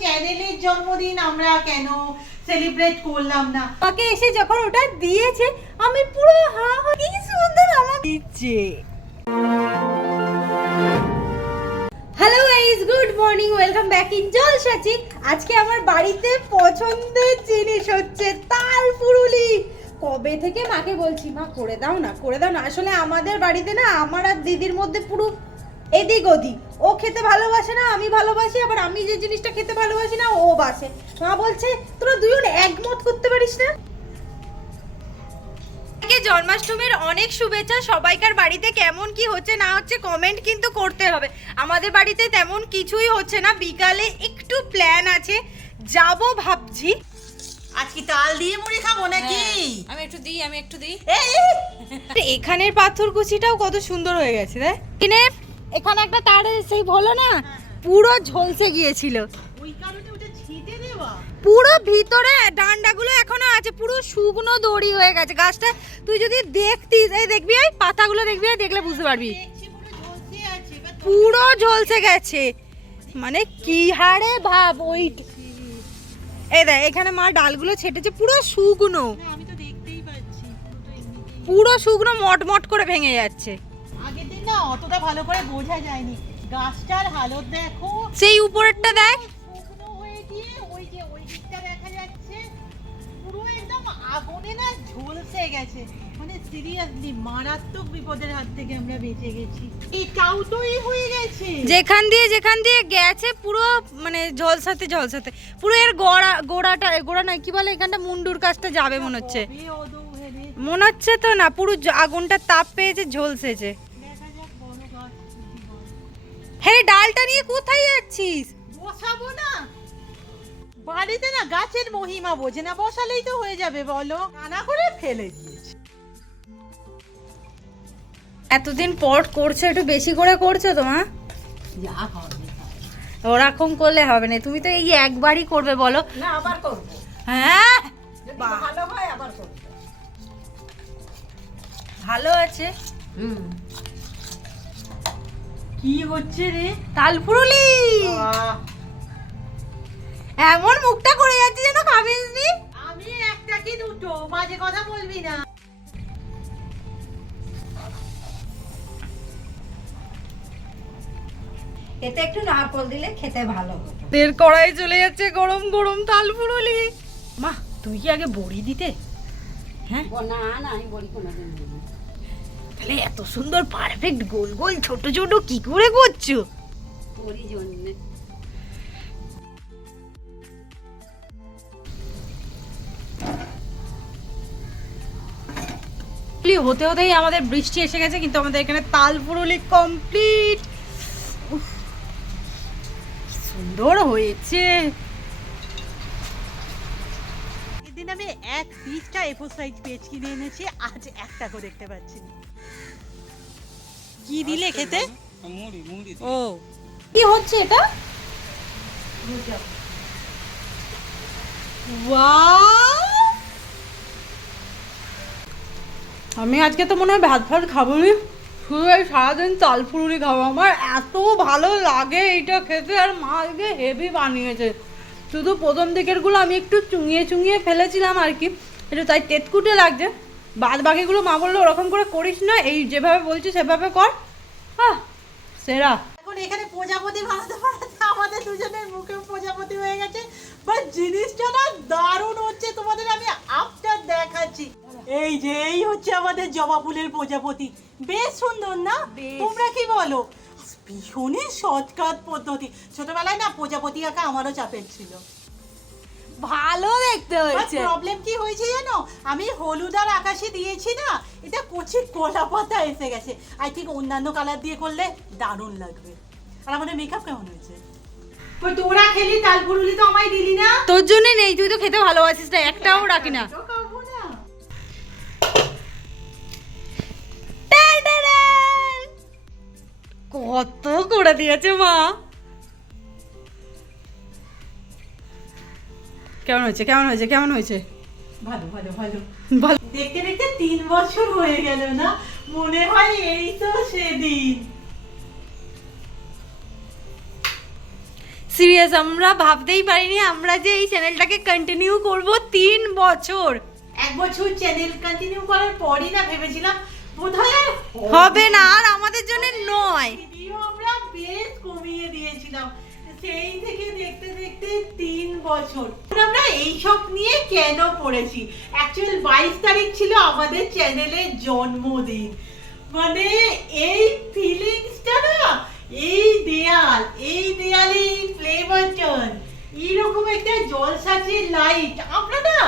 চ্যানেলের জন্মদিন আমরা কেন সেলিব্রেট করলাম না? আমাকে এসে যখন ওটা দিয়েছে, আমি পুরো হা হা, কি সুন্দর আমার দিচ্ছে। Hello guys good morning welcome back in জলসাচি আজকে আমার বাড়িতে পছন্দের জিনিস হচ্ছে তাল পুরুলি। কবে থেকে মাকে বলছি, মা, করে দাও না, করে দাও না। আসলে আমাদের বাড়িতে না, আমার আর দিদির মধ্যে পুরো এদিক ওদিক। ও খেতে ভালোবাসে না আমি ভালোবাসি আবার আমি যে জিনিসটা খেতে ভালোবাসি না ও বাসে। মা বলছে তোরা দুজন একমত করতে পারিস না? জন্মাষ্টমীর অনেক শুভেচ্ছা সবাইকার বাড়িতে কেমন কি হচ্ছে না হচ্ছে কমেন্ট কিন্তু করতে হবে। আমাদের বাড়িতে তেমন কিছুই হচ্ছে না বিকালে একটু প্ল্যান আছে যাব ভাবছি। আজকে তাল দিয়ে মুড়ি খাব নাকি? আমি একটু দিই আমি একটু দিই। এখানের পাথরকুচিটাও কত সুন্দর হয়ে গেছে তাই কিনে এখানে একটা তার সেই বলো না, পুরো ঝলসে গিয়েছিল। ওই পুরো ভিতরে ডান্ডাগুলো এখনও আছে, পুরো শুকনো দড়ি হয়ে গেছে। গাছটা তুই যদি দেখতিস, এই দেখবি, এই পাতাগুলো দেখবি দেখলে বুঝতে পারবি। পুরো ঝলসে গেছে। মানে কি হারে ভাব, ওই এই দেখ, এখানে মা ডালগুলো ছেটেছে, পুরো শুকনো। পুরো শুকনো, মটমট করে ভেঙে যাচ্ছে। না অতটা ভালো করে বোঝা যায়নি। গাছটার হালত দেখো। সেই উপরেরটা দেখ। শুকনো হয়ে গিয়ে ওই যে ওই দিকটা দেখা যাচ্ছে। পুরো একদম আগুনে না ঝলসে গেছে। মানে সিরিয়াসলি মারাত্মক বিপদের হাত থেকে আমরা বেঁচে গেছি। এটাও তো হয়ে গেছে। যেখান দিয়ে যেখান দিয়ে গেছে পুরো মানে ঝলসাতে ঝলসাতে। পুরো এর গোড়া গোড়াটা গোড়া নয় কি বলে এখানটা? মুন্ডুর কাজটা যাবে মনে হচ্ছে। মনে হচ্ছে তো না পুরো আগুনটা তাপ পেয়েছে ঝলসেছে। হ্যাঁ ডালটা নিয়ে কোথায় যাচ্ছিস? বসাবো না। বাড়িতে না গাছের মহিমা বোঝে না বসালেই তো হয়ে যাবে বলো। কানা করে ফেলে দিয়েছে। এতদিন পর করছ একটু বেশি করে করছ তো মা? যা হবে। ওরকম করলে হবে না তুমি তো এই একবারই করবে বলো। না আবার করব। হ্যাঁ? ভালো হয় আবার করব। ভালো আছে। কি হচ্ছে রে? তালপুরুলি এমন মুখটা করে যাচ্ছে যেন খাবিস নি। আমি একটা কি দুটো? বাজে কথা বলবি না। এতে একটু নারকল দিলে খেতে ভালো হতো। তেল কড়াই চলে যাচ্ছে গরম গরম তালপুরুলি মা তুই কি আগে বড়ি দিতে? হ্যাঁ? না না আমি বলি কোনোদিন দিইনি। তাহলে এত সুন্দর পারফেক্ট গোল গোল ছোট ছোট কি করে করছ? ওরই জন্যে। হতে হতেই আমাদের বৃষ্টি এসে গেছে কিন্তু আমাদের এখানে তাল পুরুলি কমপ্লিট সুন্দর হয়েছে। এদিন আমি এক পিসটা এফোর সাইজ পেজ কিনে এনেছি আজ একটা করে দেখতে পাচ্ছি। না। কি দিলে খেতে? ও। কি হচ্ছে এটা? আমি আজকে তো মনে হয় ভাত ভাত খাব নি শুধু এই সারাদিন তাল ফুরুলি খাব। আমার এত ভালো লাগে এইটা খেতে আর মা আজকে হেভি বানিয়েছে। শুধু প্রথম দিকেরগুলো আমি একটু চুঙিয়ে চুঙিয়ে ফেলেছিলাম আর কি। একটু তাই তেতকুটে লাগছে। বাদ বাকিগুলো মা বলল ওরকম করে করিস না এই যেভাবে বলছি সেভাবে কর। হ্যাঁ সেরা। এখন এখানে প্রজাপতি বানাতে বানাতে আমাদের দুজনের মুখে প্রজাপতি হয়ে গেছে। বাট জিনিসটা না দারুণ হচ্ছে তোমাদের আমি আফটার দেখাচ্ছি। এই যে এই হচ্ছে আমাদের জবা ফুলের প্রজাপতি। বেশ সুন্দর না। তোমরা কি বলো? ভীষণই শর্টকাট পদ্ধতি। ছোটবেলায় না প্রজাপতি আঁকা আমারও চাপের ছিল। ভালো দেখতে হয়েছে। প্রবলেম কি হয়েছে জানো? আমি হলুদ আর আকাশে দিয়েছি না এটা কচি কলা পাতা এসে গেছে। আই থিঙ্ক অন্যান্য কালার দিয়ে করলে দারুণ লাগবে। আর আমাদের মেকআপ কেমন হয়েছে? তোরা খেলি তালপুরুলি তো আমায় দিলি না। তোর জন্য নেই তুই তো খেতে ভালোবাসিস না একটাও রাখি না। কত করে দিয়েছে মা? কেমন হয়েছে? কেমন হয়েছে? কেমন হয়েছে? ভালো ভালো ভালো। ভালো দেখতে দেখতে তিন বছর হয়ে গেল না? মনে হয় এই তো সেদিন। সিরিয়াস আমরা ভাবতেই পারিনি আমরা যে এই চ্যানেলটাকে কন্টিনিউ করব তিন বছর। এক বছর চ্যানেল কন্টিনিউ করার পরই না ভেবেছিলাম বোধহয় হবে না। আর আমাদের জন্য নয়। ভিডিও আমরা বেশ কমিয়ে দিয়েছিলাম। সেই থেকে দেখতে দেখতে তিন বছর। আমরা এইসব নিয়ে কেন পড়েছি? অ্যাকচুয়াল বাইশ তারিখ ছিল আমাদের চ্যানেলের জন্মদিন। মানে এই ফিলিংসটা না এই দেয়াল এই দেয়ালে এই প্লে বাটন এইরকম একটা জলসাচে লাইট আমরা না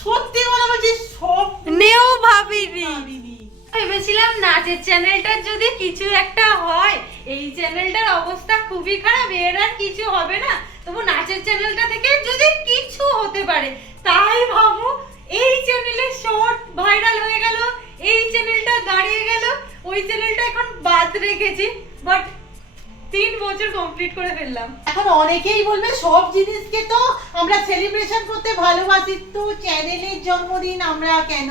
সত্যি কথা বলছি সব নেও ভাবিনি। ভাবিনি। ভেবেছিলাম নাচের চ্যানেলটার যদি কিছু একটা হয় এই চ্যানেলটার অবস্থা খুবই খারাপ এর আর কিছু হবে না। তবু নাচের চ্যানেলটা থেকে যদি কিছু হতে পারে, তাই ভাবো এই চ্যানেলে শর্ট ভাইরাল হয়ে গেল, এই চ্যানেলটা দাঁড়িয়ে গেল, ওই চ্যানেলটা এখন বাদ রেখেছি বাট তিন বছর কমপ্লিট করে ফেললাম। এখন অনেকেই বলবে সব জিনিসকে তো আমরা সেলিব্রেশন করতে ভালোবাসি, তো চ্যানেলের জন্মদিন আমরা কেন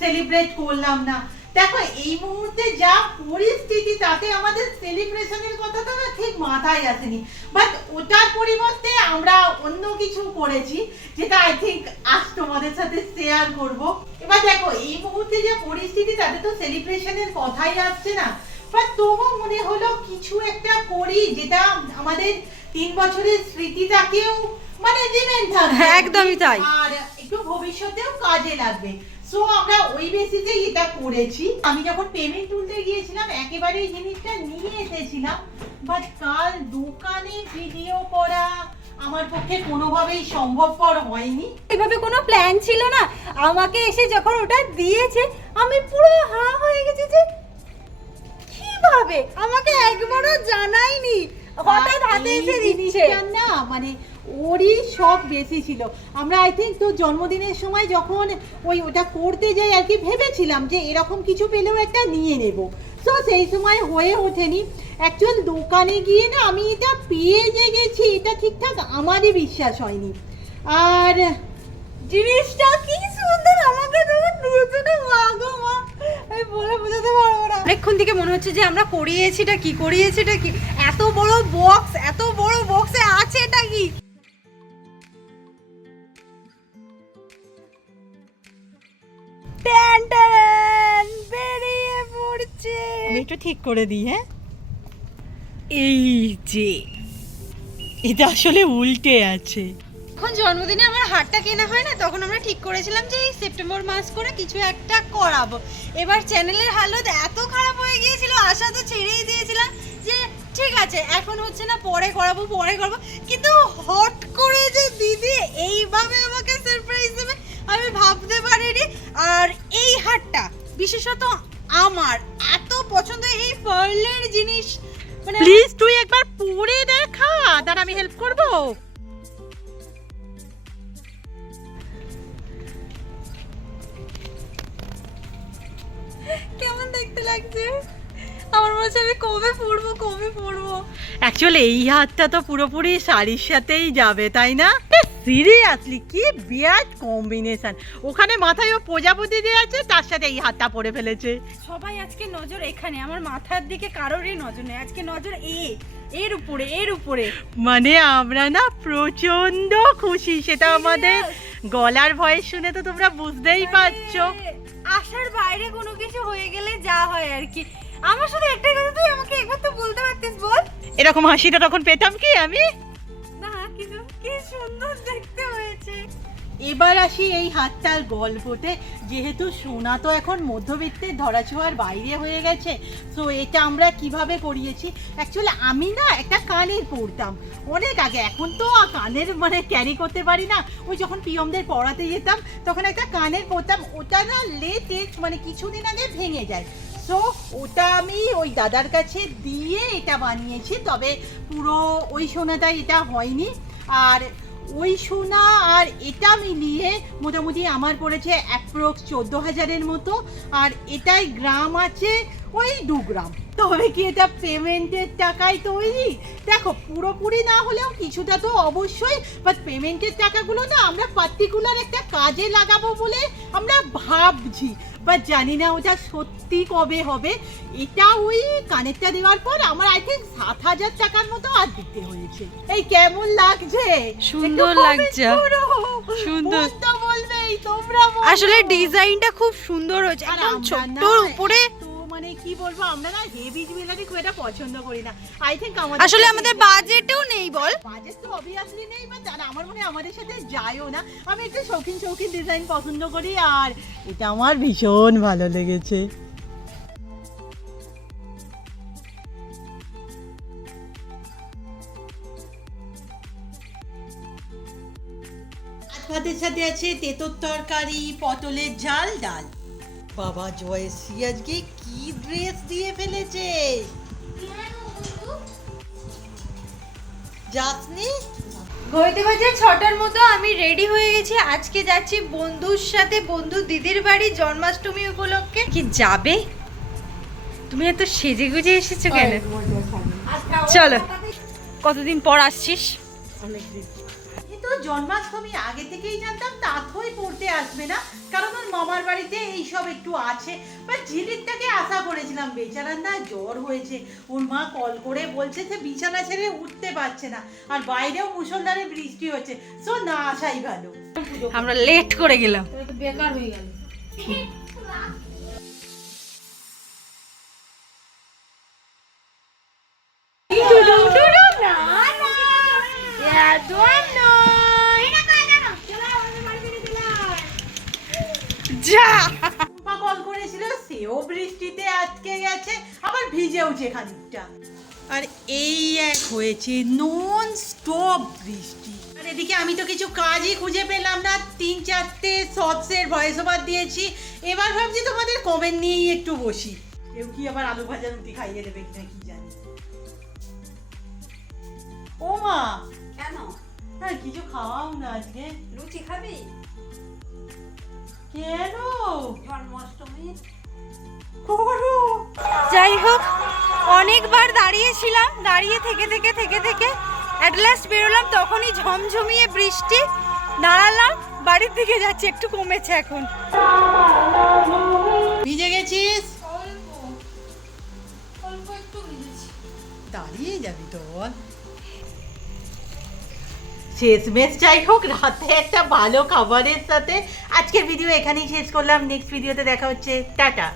সেলিব্রেট করলাম না? দেখো এই মুহূর্তে যা পরিস্থিতি তাতে আমাদের সেলিব্রেশনের কথাটা না ঠিক মাথায় আসেনি। বাট ওটার পরিবর্তে আমরা অন্য কিছু করেছি যেটা আই থিঙ্ক আজ তোমাদের সাথে শেয়ার করব। এবার দেখো এই মুহূর্তে যে পরিস্থিতি তাতে তো সেলিব্রেশনের কথাই আসছে না। বাট তবু মনে হলো কিছু একটা করি যেটা আমাদের তিন বছরের স্মৃতিটাকেও মানে হ্যাঁ, একদমই তাই। আর একটু ভবিষ্যতেও কাজে লাগবে। সো আমরা ওই বেসিসেই এটা করেছি। আমি যখন পেমেন্ট তুলতে গিয়েছিলাম একেবারে এই জিনিসটা নিয়ে এসেছিলাম বাট কাল দোকানে ভিডিও করা আমার পক্ষে কোনোভাবেই সম্ভবপর হয়নি। এভাবে কোনো প্ল্যান ছিল না। আমাকে এসে যখন ওটা দিয়েছে আমি পুরো হা হয়ে গেছি যে কীভাবে? আমাকে একবারও জানাইনি হঠাৎ হাতে এসে দিচ্ছে। না মানে ওরই শখ বেশি ছিল। আমরা আই থিঙ্ক তোর জন্মদিনের সময় যখন ওই ওটা করতে যাই, আর কি ভেবেছিলাম যে এরকম কিছু পেলেও একটা নিয়ে নেব। সো সেই সময় হয়ে ওঠেনি। অ্যাকচুয়াল দোকানে গিয়ে না আমি এটা পেয়ে যে গেছি, এটা ঠিকঠাক আমারই বিশ্বাস হয়নি। আর জিনিসটা কি সুন্দর, আমাকে যখন দিয়েছে না মা। আমি বলে বোঝাতে পারব অনেকক্ষণ থেকে মনে হচ্ছে যে আমরা করিয়েছিটা কি করিয়েছিটা কি? এত বড় বক্স এত বড় বক্সে আছে এটা কি? ট্যান ট্যান বেরিয়ে পড়ছে। আমি একটু ঠিক করে দিই হ্যাঁ? এই যে। এটা আসলে উল্টে আছে। যখন জন্মদিনে আমার হারটা কেনা হয় না তখন আমরা ঠিক করেছিলাম যে এই সেপ্টেম্বর মাস করে কিছু একটা করাবো। এবার চ্যানেলের হালত এত খারাপ হয়ে গিয়েছিল আশা তো ছেড়েই দিয়েছিলাম যে ঠিক আছে এখন হচ্ছে না পরে করাবো পরে করব। কিন্তু হট করে যে দিদি এইভাবে আমাকে সারপ্রাইজ দেবে আমি ভাবতে পারিনি। আর এই হারটা বিশেষত আমার এত পছন্দ এই পার্লের জিনিস। মানে প্লিজ তুই একবার পরে দেখা তার আমি হেল্প করব। কেমন দেখতে লাগছে? আমার মনে হচ্ছে আমি কবে পড়ব কবে পড়ব? অ্যাকচুয়ালি এই হাতটা তো পুরোপুরি শাড়ির সাথেই যাবে তাই না? সিরিয়াসলি কি বিরাট কম্বিনেশন ওখানে মাথায় ও প্রজাপতি দিয়ে আছে তার সাথে এই হাতটা পরে ফেলেছে। সবাই আজকে নজর এখানে আমার মাথার দিকে কারোরই নজর নেই। আজকে নজর এ এর উপরে এর উপরে। মানে আমরা না প্রচণ্ড খুশি সেটা আমাদের গলার ভয়েস শুনে তো তোমরা বুঝতেই পারছ। মানে আশার বাইরে কোনো কিছু হয়ে গেলে যা হয় আর কি। আমার শুধু একটাই কথা তুই আমাকে একবার তো বলতে পারতিস বল। এরকম হাসিটা তখন পেতাম কি আমি? কি সুন্দর দেখতে হয়েছে। এবার আসি এই হাতটার গল্পতে। যেহেতু সোনা তো এখন মধ্যবিত্তের ধরাছোঁয়ার বাইরে হয়ে গেছে। তো এটা আমরা কীভাবে করিয়েছি? অ্যাকচুয়ালি আমি না একটা কানের পরতাম। অনেক আগে, এখন তো কানের মানে ক্যারি করতে পারি না। ওই যখন পিয়মদের পড়াতে যেতাম, তখন একটা কানের পরতাম। ওটা না লেটেস্ট মানে কিছুদিন আগে ভেঙে যায়। সো ওটা আমি ওই দাদার কাছে দিয়ে এটা বানিয়েছি, তবে পুরো ওই সোনাটা এটা হয়নি। আর ওই সোনা আর এটা মিলিয়ে মোটামুটি আমার পড়েছে অ্যাপ্রক্স চোদ্দ হাজারের মতো। আর এটাই গ্রাম আছে ওই দু গ্রাম। তবে কি এটা পেমেন্টের টাকায় তৈরি? দেখো পুরোপুরি না হলেও কিছুটা তো অবশ্যই বাট পেমেন্টের টাকাগুলো না আমরা পার্টিকুলার একটা কাজে লাগাবো বলে আমরা ভাবছি। বাট জানি না ওটা সত্যি কবে হবে। এটা ওই কানেরটা দেওয়ার পর আমার আই থিঙ্ক সাত হাজার টাকার মতো আর দিতে হয়েছে। এই কেমন লাগছে? সুন্দর লাগছে। সুন্দর। বলবেই তোমরা আসলে ডিজাইনটা খুব সুন্দর হয়েছে। একদম ছোট্টর উপরে। মানে কি বলব আমরা না হেভি জুয়েলারি খুব একটা পছন্দ করি না। আই থিঙ্ক আমাদের আসলে আমাদের বাজেটও নেই বল। বাজেট তো অবভিয়াসলি নেই বাট আমার মনে হয় আমাদের সাথে যায়ও না আমি একটু শৌখিন শৌখিন ডিজাইন পছন্দ করি আর এটা আমার ভীষণ ভালো লেগেছে। ভাতের সাথে আছে তেতর তরকারি পটলের ঝাল ডাল। বাবা জয়শ্রী আজকে কি ড্রেস দিয়ে ফেলেছে? যাসনি? ঘড়িতে বাজে ছটার মতো আমি রেডি হয়ে গেছি। আজকে যাচ্ছি বন্ধুর সাথে বন্ধু দিদির বাড়ি জন্মাষ্টমী উপলক্ষে। কি যাবে? তুমি এত সেজে গুজে এসেছ কেন? চলো কতদিন পর আসছিস? কিন্তু জন্মাষ্টমী আগে থেকেই জানতাম তাথই পড়তে আসবে না। কারণ ওর মামার বাড়িতে এইসব একটু আছে। বা ঝিলিরটাকে আশা করেছিলাম বেচারার না জ্বর হয়েছে। ওর মা কল করে বলছে যে বিছানা ছেড়ে উঠতে পারছে না। আর বাইরেও মুসলধারে বৃষ্টি হচ্ছে। সো না আসাই ভালো। আমরা লেট করে গেলাম। বেকার হয়ে গেল। যা। কল করেছিল সেও বৃষ্টিতে আটকে গেছে আবার ভিজেওছে খানিকটা। আর এই এক হয়েছে নন স্টপ বৃষ্টি। আর এদিকে আমি তো কিছু কাজই খুঁজে পেলাম না তিন চারটে শর্টসের ভয়েস ওভার দিয়েছি। এবার ভাবছি তোমাদের কমেন্ট নিয়েই একটু বসি। কেউ কি আবার আলু ভাজা রুটি খাইয়ে দেবে কিনা কি জানি। ও মা! কেন? হ্যাঁ কিছু খাওয়াও না আজকে। লুচি খাবি? কেন? জন্মাষ্টমী। যাই হোক অনেকবার দাঁড়িয়েছিলাম দাঁড়িয়ে থেকে থেকে থেকে থেকে অ্যাট লাস্ট বেরোলাম তখনই ঝমঝমিয়ে বৃষ্টি দাঁড়ালাম বাড়ির দিকে যাচ্ছে একটু কমেছে এখন। ভিজে গেছিস? দাঁড়িয়ে যাবি তো বল। শেষমেশ যাই হোক, রাতে একটা ভালো খাবারের সাথে আজকের ভিডিও এখানেই শেষ করলাম। নেক্সট ভিডিওতে দেখা হচ্ছে। টাটা।